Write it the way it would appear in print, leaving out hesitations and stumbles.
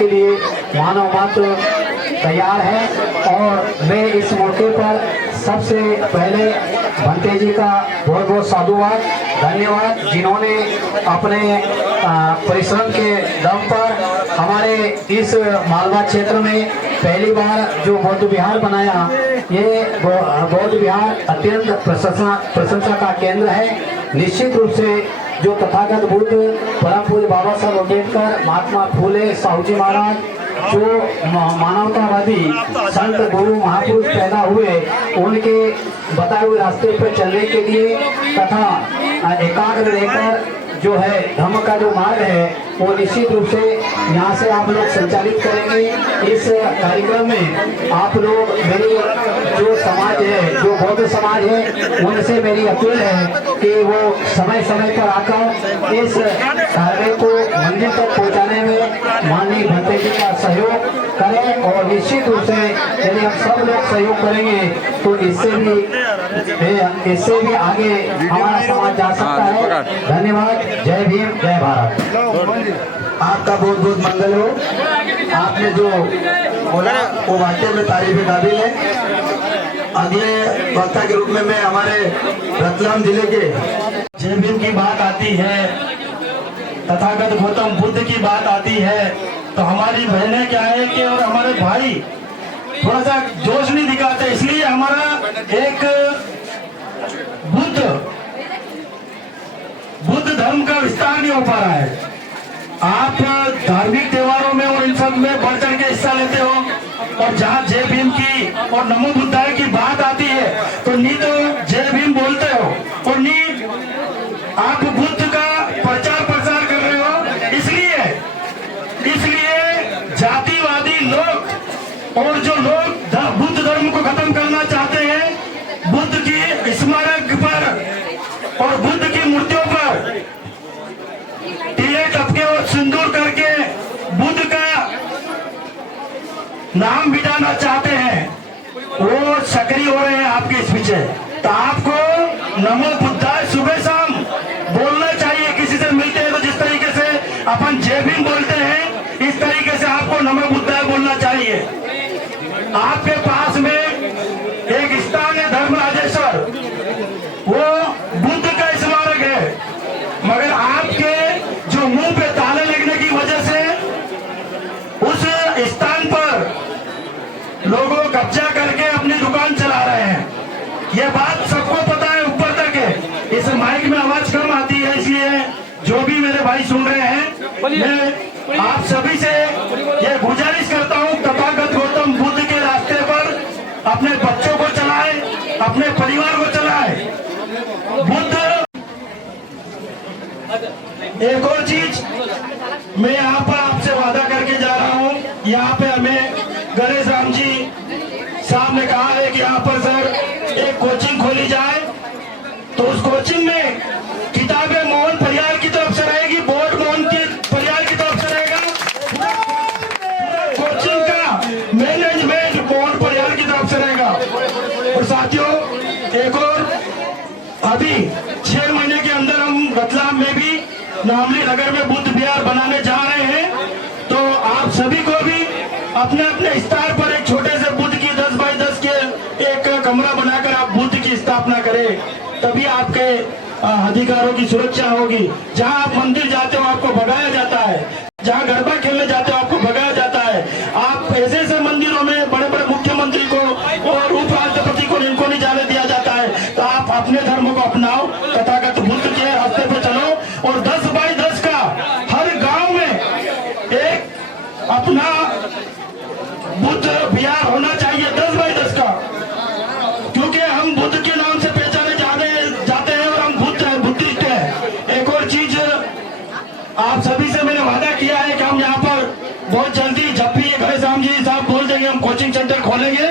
के लिए मानव मात्र तैयार है। और मैं इस मौके पर सबसे पहले भंते जी का बहुत बहुत साधुवाद, धन्यवाद, जिन्होंने अपने परिश्रम के दम पर हमारे इस मालवा क्षेत्र में पहली बार जो बौद्ध विहार बनाया, ये बौद्ध विहार अत्यंत प्रशंसा का केंद्र है। निश्चित रूप से जो तथागत बुद्ध, परम पूज्य बाबा साहब अम्बेडकर, महात्मा फूले, साहू जी महाराज, जो मानवतावादी संत गुरु महापुरुष पैदा हुए, उनके बताए हुए रास्ते पर चलने के लिए तथा एकाग्र रहकर जो है धर्म का जो मार्ग है वो निश्चित रूप से यहाँ से आप लोग संचालित करेंगे। इस कार्यक्रम में आप लोग, मेरी जो समाज है, जो बौद्ध समाज है, उनसे मेरी अपील है कि वो समय समय पर आकर इस कार्य को मंदिर तक पहुँचाने में माननीय भंते जी का सहयोग करें। और निश्चित रूप से यदि हम सब लोग सहयोग करेंगे तो इससे भी आगे हमारा समाज जा सकता है। धन्यवाद। जय भीम, जय भारत। आपका बहुत बहुत मंगल हो। आपने जो बोला वो वाकई में तारीफ काबिल है। अगले वक्ता के रूप में मैं हमारे रतलाम जिले के जय भीम की बात आती है, तथागत गौतम बुद्ध की बात आती है, तो हमारी बहनें क्या है कि और हमारे भाई थोड़ा सा जोश नहीं दिखाते, इसलिए हमारा एक बुद्ध धर्म का विस्तार नहीं हो पा रहा है। आप धार्मिक त्योहारों में और इन सब में बढ़ चढ़ के हिस्सा लेते हो, और जहाँ जय भीम की और नमो बुद्धाय की बात आती है तो नी तो जय भीम बोलते हो और नी आप बुद्ध का प्रचार प्रसार कर रहे हो। इसलिए जातिवादी लोग और जो लोग बुद्ध धर्म को खत्म करना चाहते हैं, बुद्ध की स्मारक पर और बुद्ध की मूर्तियों पर टीले टपके और सिंदूर करके बुद्ध का नाम मिटाना चाहते हैं, वो सक्रिय हो रहे हैं आपके इस पीछे। तो आपको नमो बुद्धाय सुबह शाम बोलना चाहिए। किसी से मिलते हैं तो जिस तरीके से अपन जय भीम बोलते हैं, इस तरीके से आपको नमो बुद्धाय बोलना चाहिए। आपके पास में एक स्थान है धर्मराजेश्वर, वो बुद्ध का स्मारक है, मगर आपके जो मुंह पे ताले लगने की वजह से उस स्थान पर लोगों कब्जा करके अपनी दुकान चला रहे हैं। ये बात सबको पता है, ऊपर तक है। इस माइक में आवाज कम आती है, इसलिए जो भी मेरे भाई सुन रहे हैं, मैं आप सभी से ये गुजारिश करता हूँ, तथागत गौतम बुद्ध के रास्ते पर अपने बच्चों को चलाए, अपने परिवार को चलाए। बुद्ध एक और चीज मैं यहाँ पर आपसे वादा करके जा रहा हूँ, यहाँ पे हमें गणेश राम जी साहब ने कहा है कि यहाँ पर सर एक कोचिंग खोली जाए, तो उस कोचिंग में किताबें मोहन परियार की तरफ से रहेगी, बोर्ड मोहन की परियार की तरफ से रहेगा, कोचिंग का मैनेजमेंट मोहन परियार की तरफ से रहेगा। और साथियों, एक और अभी 6 महीने के अंदर हम रतलाम में भी नामली नगर में बुद्ध विहार बनाने जा रहे हैं। तो आप सभी को भी अपने अपने स्तर पर एक छोटे से बुद्ध की 10 बाई 10 के एक कमरा बनाकर आप बुद्ध की स्थापना करें, तभी आपके अधिकारों की सुरक्षा होगी। जहां आप मंदिर जाते हो आपको भगाया जाता है, जहां गरबा खेलने जाते हो आपको भगाया जाता है। आप ऐसे ऐसे मंदिरों में बड़े बड़े मुख्यमंत्री को और उपराष्ट्रपति को इनको नहीं जाने दिया जाता है। तो आप अपने धर्म को अपनाओ, तथागत बुद्ध के रास्ते पे चलो, और 10 बाई 10 का हर गांव में एक अपना बुद्ध विहार होना चाहिए, 10 बाई 10 का, क्योंकि हम बुद्ध के नाम से पहचाने जाते हैं और हम बुद्धिस्ट हैं। एक और चीज आप सभी से मैंने वादा किया है कि हम यहाँ पर बहुत जल्दी, जब भी गणेश राम जी साहब बोल देंगे, हम कोचिंग सेंटर खोलेंगे